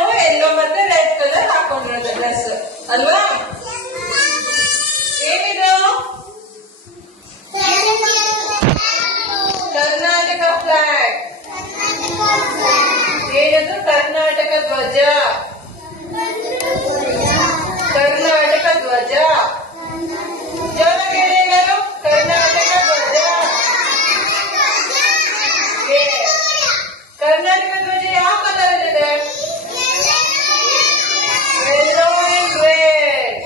ನಾವು ಯೆಲ್ಲೋ ಮತ್ತೆ red colour ಹಾಕೊಂಡಿರೋದು dress ಅಲ್ವಾ? ಏನಿದು? ಕರ್ನಾಟಕ ಫ್ಲಾಗ್. ಏನದು? ಕರ್ನಾಟಕ ಧ್ವಜ. ಕರ್ನಾಟಕ ಧ್ವಜ. ಜೋರಾಗಿ ಹೇಳಿ ಎಲ್ಲರೂ. ಕರ್ನಾಟಕ ಧ್ವಜ. ಕರ್ನಾಟಕ ಧ್ವಜ ಯಾವ ಕಲರ್ ಇದೆ? Yellow and red.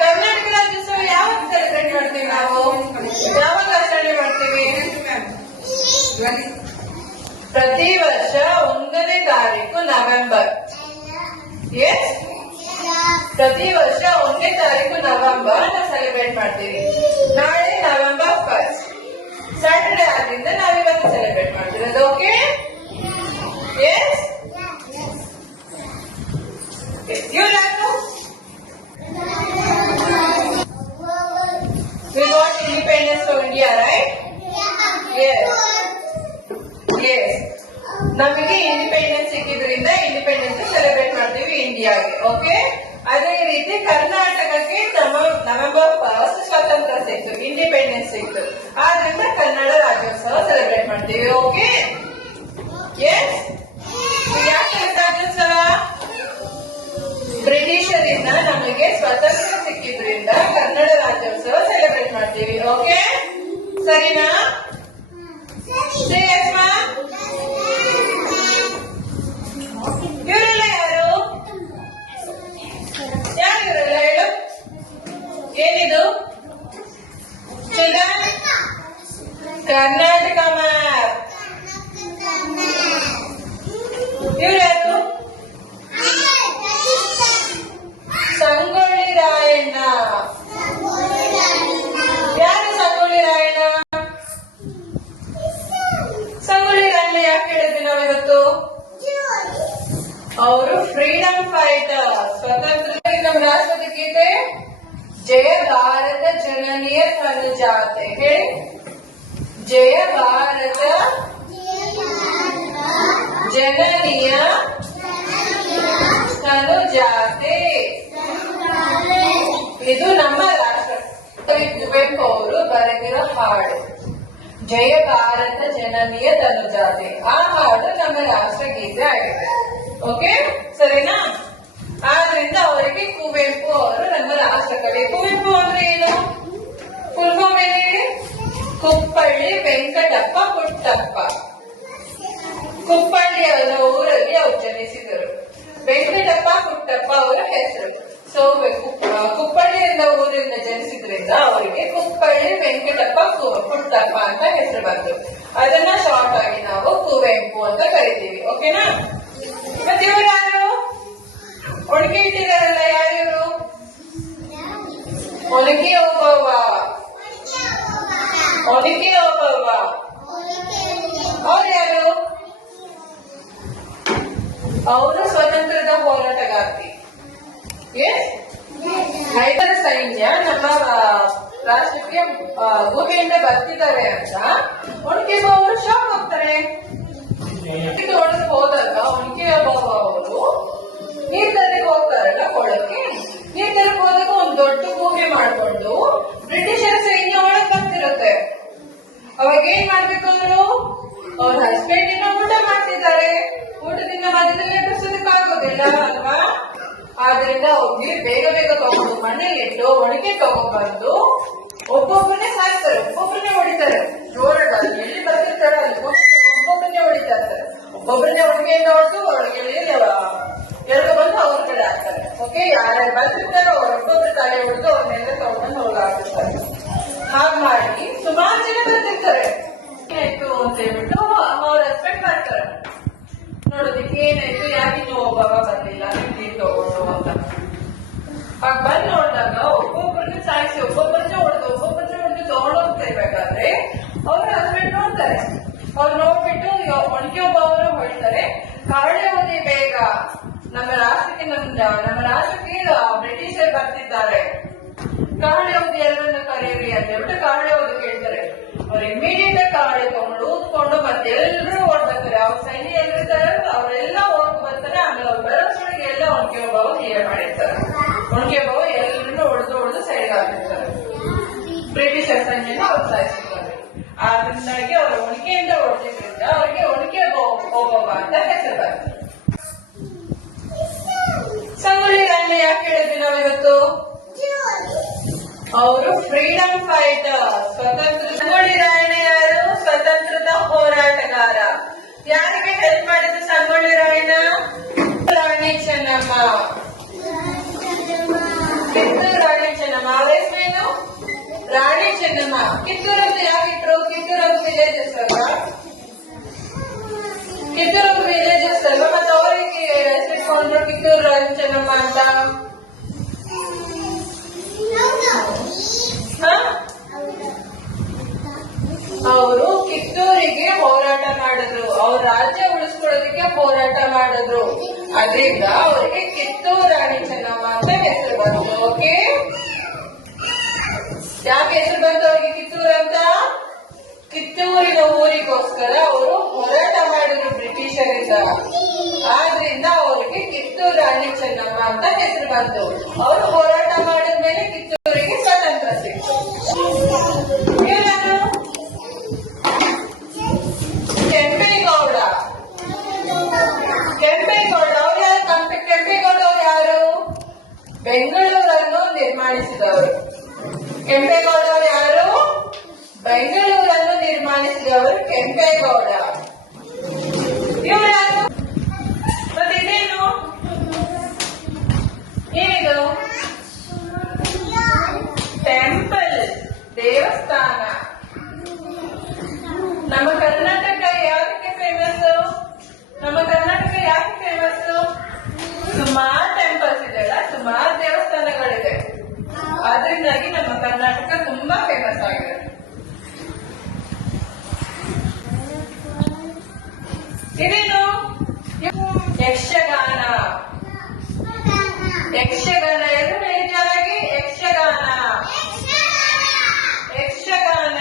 Karnataka Rajyotsava ಯಾವಾಗ ಸೆಲೆಬ್ರೇಟ್ ಮಾಡ್ತೀವಿ ನಾವು? ಯಾವಾಗ ಆಚರಣೆ ಮಾಡ್ತೀವಿ? ಪ್ರತಿ ವರ್ಷ 1ನೇ ತಾರೀಕು ನವೆಂಬರ್. ಎಸ್, ಪ್ರತಿ ವರ್ಷ 1ನೇ ತಾರೀಕು ನವೆಂಬರ್ ನಾವು ಸೆಲೆಬ್ರೇಟ್ ಮಾಡ್ತೀವಿ. ನಾಳೆ ನವೆಂಬರ್ 1 ಸ್ಯಾಟರ್ಡೆ ಆದ್ರಿಂದ ನಾವಿವತ್ತು ಸೆಲೆಬ್ರೇಟ್ ಮಾಡ್ತಿರೋದು. ಓಕೆ? ಎಸ್, ಯಾರು? We got independence from India, right? Yes. Yes. ನಮಗೆ ಇಂಡಿಪೆಂಡೆನ್ಸ್ ಸಿಕ್ಕಿದ್ರಿಂದ ಇಂಡಿಪೆಂಡೆನ್ಸ್ ಸೆಲೆಬ್ರೇಟ್ ಮಾಡ್ತೀವಿ ಇಂಡಿಯಾಗೆ. ಓಕೆ? ಅದೇ ರೀತಿ ಕರ್ನಾಟಕಕ್ಕೆ ನವೆಂಬರ್ 1 ಸ್ವಾತಂತ್ರ್ಯ ಸಿಕ್ತು, ಇಂಡಿಪೆಂಡೆನ್ಸ್ ಸಿಕ್ತು. ಆದ್ರಿಂದ ಕನ್ನಡ ರಾಜ್ಯೋತ್ಸವ ಸೆಲೆಬ್ರೇಟ್ ಮಾಡ್ತೀವಿ. ಓಕೆ? ಎಸ್. ಯಾಕೆ ರಾಜ್ಯೋತ್ಸವ? ಬ್ರಿಟಿಷರಿಂದ ನಮಗೆ ಸ್ವಾತಂತ್ರ್ಯ ಸಿಕ್ಕಿದ್ರಿಂದ ಕನ್ನಡ ರಾಜ್ಯೋತ್ಸವ ಸೆಲೆಬ್ರೇಟ್ ಮಾಡ್ತೀವಿ. ಓಕೆ? ಸರಿನಾ? ಇವರೆಲ್ಲ ಯಾರು? ಯಾರು ಇವರೆಲ್ಲ ಹೇಳು? ಏನಿದು? ಕರ್ನಾಟಕ ಮ್ಯಾಪ್. ಇವ್ರು ಯಾರು? ಸಂಗೊಳ್ಳಿ ರಾಯಣ್ಣ. ಯಾರು ಸಂಗೊಳ್ಳಿ ರಾಯಣ್ಣ? ಸಂಗೊಳ್ಳಿ ರಾಯಣ್ಣ ಯಾಕೆ ಹೇಳಿದ್ವಿ ನಾವಿವತ್ತು? ಅವರು ಫ್ರೀಡಮ್ ಫೈಟರ್, ಸ್ವತಂತ್ರ. ನಮ್ಮ ರಾಷ್ಟ್ರದ ಗೀತೆ ಜಯ ಭಾರತ ಜನನಿಯ ತನುಜಾತೆ. ಹೇಳಿ. ಜಯ ಭಾರತ ಜನನಿಯ ತನುಜಾತೆ. ಇದು ನಮ್ಮ ರಾಷ್ಟ್ರ ಕುವೆಂಪು ಅವರು ಬರೆದಿರೋ ಹಾಡು. ಜಯ ಭಾರತ ಜನನಿಯ ತನುಜಾತೆ. ಆ ಹಾಡು ನಮ್ಮ ರಾಷ್ಟ್ರಗೀತೆ ಆಗಿದೆ. ಓಕೆ? ಸರಿನಾ? ಆದ್ರಿಂದ ಅವರಿಗೆ ಕುವೆಂಪು ಅವರು ನಮ್ಮ ರಾಷ್ಟ್ರಕವಿ. ಕುವೆಂಪು ಅಂದ್ರೆ ಏನು? ಫುಲ್ ಫಾರ್ಮ್ ಏನು ಹೇಳಿ? ಕುಪ್ಪಳ್ಳಿ ವೆಂಕಟಪ್ಪ ಪುಟ್ಟಪ್ಪ. ಕುಪ್ಪಳ್ಳಿ ಅವರ ಊರಲ್ಲಿ ಅವರು ಜನಿಸಿದರು. ವೆಂಕಟಪ್ಪ ಪುಟ್ಟಪ್ಪ ಅವರ ಹೆಸರು. ಸೊ ಕುಪ್ಪಳ್ಳಿಯಿಂದ ಊರಿಂದ ಜನಿಸಿದ್ರಿಂದ ಅವರಿಗೆ ಕುಪ್ಪಳ್ಳಿ ವೆಂಕಟಪ್ಪ ಪುಟ್ಟಪ್ಪ ಅಂತ ಹೆಸರು ಬಂತು. ಅದನ್ನ ಶಾರ್ಟ್ ಆಗಿ ನಾವು ಕುವೆಂಪು ಅಂತ ಕರಿತೀವಿ. ಓಕೆನಾ? ಮತ್ತೆ ಇವರು ಯಾರು? ಒಣಗಿ ಇಟ್ಟಿದಾರಲ್ಲ, ಯಾರಿವರು? ಒಣಗಿ ಓಬವ್ವ. ಒಣಗಿ ಓಬವ್ವ ಅವ್ರು ಯಾರು? ಅವರು ಸ್ವತಂತ್ರದ ಹೋರಾಟಗಾರ್ತಿ. ಹೈದರ ಸೈನ್ಯ ನಮ್ಮ ರಾಷ್ಟ್ರಕ್ಕೆ ಗುಹೆಯಿಂದ ಬರ್ತಿದ್ದಾರೆ ಅಂತ ಒಣಗಿ ಅವರು ಶಾಕ್ ಹೋಗ್ತಾರೆ. ಒಳಗೆ ಹೋದಾಗ ಒಣಗಿ ಅವರು ನೀರ್ ತರಕ್ಕೆ ಹೋಗ್ತಾರಲ್ಲ ಕೊಳಕ್ಕೆ. ನೀರ್ ತರಕ್ಕೆ ಹೋದಾಗ ಒಂದು ದೊಡ್ಡ ಗುಹೆ ಮಾಡ್ಕೊಂಡು ಬ್ರಿಟಿಷರ ಸೈನ್ಯ ಒಳಗೆ ಬರ್ತಿರುತ್ತೆ. ಅವಾಗ ಏನ್ ಮಾಡ್ಬೇಕು ಅವರು? ಅವ್ರ ಹಸ್ಬೆಂಡಿನ ಊಟ ಮಾಡ್ತಿದ್ದಾರೆ. ಊಟದಿಂದ ಮಧ್ಯದಲ್ಲಿ ಎಬ್ಬಿಸೋದಕ್ಕಾಗೋದಿಲ್ಲ ಅಲ್ವಾ? ಆದ್ರಿಂದ ಅವ್ರಿಗೆ ಬೇಗ ಬೇಗ ತಗೊಂಡು ಮನೇಲಿಟ್ಟು ಒಣಗಿ ತಗೊಂಡ್ಬಂದು ಒಬ್ಬೊಬ್ಬರನ್ನೇ ಸಾಯ್ತಾರೆ, ಒಬ್ಬೊಬ್ಬರನ್ನೇ ಹೊಡಿತಾರೆ. ಜೋರಾಗಿ ಎಲ್ಲಿ ಬರ್ತಿರ್ತಾರೆ ಅಲ್ಲಿ ಒಬ್ಬೊಬ್ಬರನ್ನೇ ಹೊಡಿತಾ ಇರ್ತಾರೆ. ಒಬ್ಬೊಬ್ಬರನ್ನೇ ಒಣಗಿಯಿಂದ ಹೊಡೆದು ಒಳಗೆ ಎರಡು ಬಂದು ಅವ್ರ ಕಡೆ ಹಾಕ್ತಾರೆ. ಓಕೆ? ಯಾರ್ಯಾರು ಬರ್ತಿರ್ತಾರೋ ಅವ್ರೊಬ್ಬೊಬ್ಬರು ತಲೆ ಹೊಡೆದು ಅವ್ರನ್ನೆಲ್ಲ ತಗೊಂಡು ಹೋಗಾಕ್ತಾರೆ. ಹಾಗೆ ಮಾಡಿ ಸುಮಾರು ಜನ ಬರ್ತಿರ್ತಾರೆ. ಏನಾಯ್ತು ಅಂತ ಹೇಳ್ಬಿಟ್ಟು ಅವ್ರ ಹಸ್ಬೆಂಡ್ ಮಾಡ್ತಾರೆ ನೋಡೋದಕ್ಕೆ. ಏನಾಯ್ತು, ಯಾಕಿನ್ನೂ ಒಬ್ಬವ ಬಂದಿಲ್ಲ ನೀರ್ ತಗೊಂಡು ಅಂತ. ಆಗ ಬಂದ್ ನೋಡಿದಾಗ ಒಬ್ಬೊಬ್ಬರನ್ನ ಸಾಯಿಸಿ ಒಬ್ಬೊಬ್ಬರನ್ನ ಹೊಡೆದು ತಗೊಂಡೋಗ್ತಾ ಇರ್ಬೇಕಾದ್ರೆ ಅವ್ರ ಹಸ್ಬೆಂಡ್ ನೋಡ್ತಾರೆ. ಅವ್ರು ನೋಡ್ಬಿಟ್ಟು ಒಣಗಿ ಒಬ್ಬವರು ಹೊಡಿತಾರೆ. ಕಾಳೆ ಹೋದಿ ಬೇಗ, ನಮ್ಮ ರಾಷ್ಟ್ರಕ್ಕೆ ಬ್ರಿಟಿಷರ್ ಬರ್ತಿದ್ದಾರೆ, ಕಾಳೆ ಹೋದಿ ಎಲ್ಲರನ್ನ ಕರೆಯಿರಿ ಅಂತ ಹೇಳ್ಬಿಟ್ಟು ಕಾಳೆ ಹೋದಿ ಕೇಳ್ತಾರೆ. ಅವ್ರು ಇಮಿಡಿಯೇಟ್ ಕಾರ್ ತಗೊಂಡು ಊದ್ಕೊಂಡು ಮತ್ತೆ ಎಲ್ರು ಓಡ್ ಬರ್ತಾರೆ. ಅವ್ರ ಸೈನ್ಯ ಎಲ್ಲಿರ್ತಾರೆ ಅವರೆಲ್ಲ ಓಡ್ ಬರ್ತಾರೆ. ಆಮೇಲೆ ಅವ್ರು ಬರೋಷ್ಟಿಗೆ ಎಲ್ಲ ಒಣಕೆ ಬಾವು ಕ್ಲಿಯರ್ ಮಾಡಿರ್ತಾರೆ. ಒಣಕೆ ಬಾವು ಎಲ್ಲರನ್ನು ಹೊಡೆದು ಸೈಡ್ ಆಗಿರ್ತಾರೆ. ಬ್ರಿಟಿಷರ್ ಸೈನ್ಯನ ಅವ್ರು ಸಾಯಿಸಿರ್ತಾರೆ. ಆದ್ರಿಂದಾಗಿ ಅವ್ರ ಒಣಕೆಯಿಂದ ಹೊಡೆದಿದ್ರಿಂದ ಅವ್ರಿಗೆ ಒಣಕೆ ಓಬವ್ವ ಅಂತ ಹೆಸರು ಬರ್ತದೆ. ಸಂಗೊಳ್ಳಿ ರಾಯಣ್ಣ ಯಾಕೆ ಹೇಳಿದ್ವಿ ನಾವಿವತ್ತು? ಅವರು ಫ್ರೀಡಮ್ ಫೈಟರ್, ಸ್ವತಂತ್ರ. ಸಂಗೊಳ್ಳಿ ರಾಯಣ್ಣ ಯಾರು? ಸ್ವತಂತ್ರದ ಹೋರಾಟಗಾರ. ಯಾರಿಗೆ ಹೆಲ್ಪ್ ಮಾಡಿದ್ರು ಸಂಗೊಳ್ಳಿ ರಾಯಣ್ಣ? ರಾಣಿ ಚೆನ್ನಮ್ಮ. ಕಿತ್ತೂರು ರಾಣಿ ಚೆನ್ನಮ್ಮ. ಅವರ ಹೆಸರೇನು? ರಾಣಿ ಚೆನ್ನಮ್ಮ. ಕಿತ್ತೂರು ಅಂತ ಯಾಕಿಟ್ರು? ಕಿತ್ತೂರು ಅಂತ ವಿಲೇಜಸ್ ಅಲ್ವಾ? ಕಿತ್ತೂರು ವಿಲೇಜಸ್ ಅಲ್ವಾ? ಮತ್ತೆ ಅವರಿಗೆ ಹೆಸರಿಟ್ಕೊಂಡ್ರು ಕಿತ್ತೂರು ರಾಣಿ ಚೆನ್ನಮ್ಮ ಅಂತ. ಅವರು ಕಿತ್ತೂರಿಗೆ ಹೋರಾಟ ಮಾಡಿದ್ರು. ಅವ್ರ ರಾಜ್ಯ ಉಳಿಸ್ಕೊಳ್ಳೋದಕ್ಕೆ ಹೋರಾಟ ಮಾಡಿದ್ರು. ಅದರಿಂದ ಅವರಿಗೆ ಕಿತ್ತೂರು ರಾಣಿ ಚೆನ್ನಮ್ಮ ಅಂತ ಹೆಸರು ಬಂತು. ಓಕೆ, ಯಾಕೆ ಹೆಸರು ಬಂತು ಅವ್ರಿಗೆ ಕಿತ್ತೂರು ಅಂತ? ಕಿತ್ತೂರಿನ ಊರಿಗೋಸ್ಕರ ಅವರು ಹೋರಾಟ ಮಾಡಿದ್ರು ಬ್ರಿಟಿಷರಿಂದ. ಆದ್ರಿಂದ ಅವರಿಗೆ ಕಿತ್ತೂರು ರಾಣಿ ಚೆನ್ನಮ್ಮ ಅಂತ ಹೆಸರು ಬಂತು. ಅವರು ಹೋರಾಟ ಮಾಡಿದ್ಮೇಲೆ ಕಿತ್ತೂರಿಗೆ ಸ್ವಾತಂತ್ರ್ಯ ಸಿಕ್ತು. ಕೆಂಪೇಗೌಡ. ಕೆಂಪೇಗೌಡ ಅವ್ರು ಯಾರು? ಕೆಂಪೇಗೌಡ ಅವ್ರು ಯಾರು? ಬೆಂಗಳೂರನ್ನು ನಿರ್ಮಾಣಿಸಿದವರು. ಕೆಂಪೇಗೌಡ ಅವರು ಯಾರು? ಬೆಂಗಳೂರನ್ನು ನಿರ್ಮಾಣಿಸಿದವರು ಕೆಂಪೇಗೌಡ. ಇವರು ಯಾರು? ಮತ್ತೆ ಇದೇನು? ಏನಿದು? ಟೆಂಪಲ್, ದೇವಸ್ಥಾನ. ನಮ್ಮ ಕರ್ನಾಟಕ ಯಾಕೆ ಫೇಮಸ್? ನಮ್ಮ ಕರ್ನಾಟಕ ಯಾಕೆ ಫೇಮಸ್? ಸುಮಾರು ಟೆಂಪಲ್ಸ್ ಇದೆಲ್ಲ, ಸುಮಾರು ದೇವಸ್ಥಾನಗಳಿದೆ. ಅದರಿಂದಾಗಿ ನಮ್ಮ ಕರ್ನಾಟಕ ತುಂಬಾ ಫೇಮಸ್ ಆಗಿದೆ. ಇದೇನು? ಯಕ್ಷಗಾನ. ಯಕ್ಷಗಾನ ಎಲ್ಲರೂ ಹೇಳಿದಾಗಿ ಯಕ್ಷಗಾನ. ಯಕ್ಷಗಾನ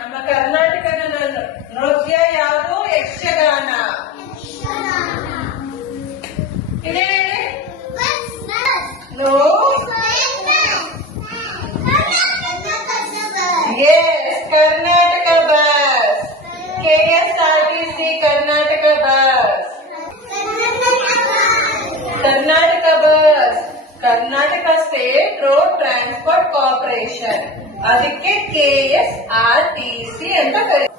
ನಮ್ಮ ಕರ್ನಾಟಕದ ನೃತ್ಯ ಯಾವುದು? ಯಕ್ಷಗಾನ. ಇದೇ ಹೇಳಿ. Karnataka bus. KSRTC Karnataka bus. Karnataka bus Karnataka state road transport corporation. ಅದಕ್ಕೆ KSRTC ಅಂತ ಕರೀತಾರೆ.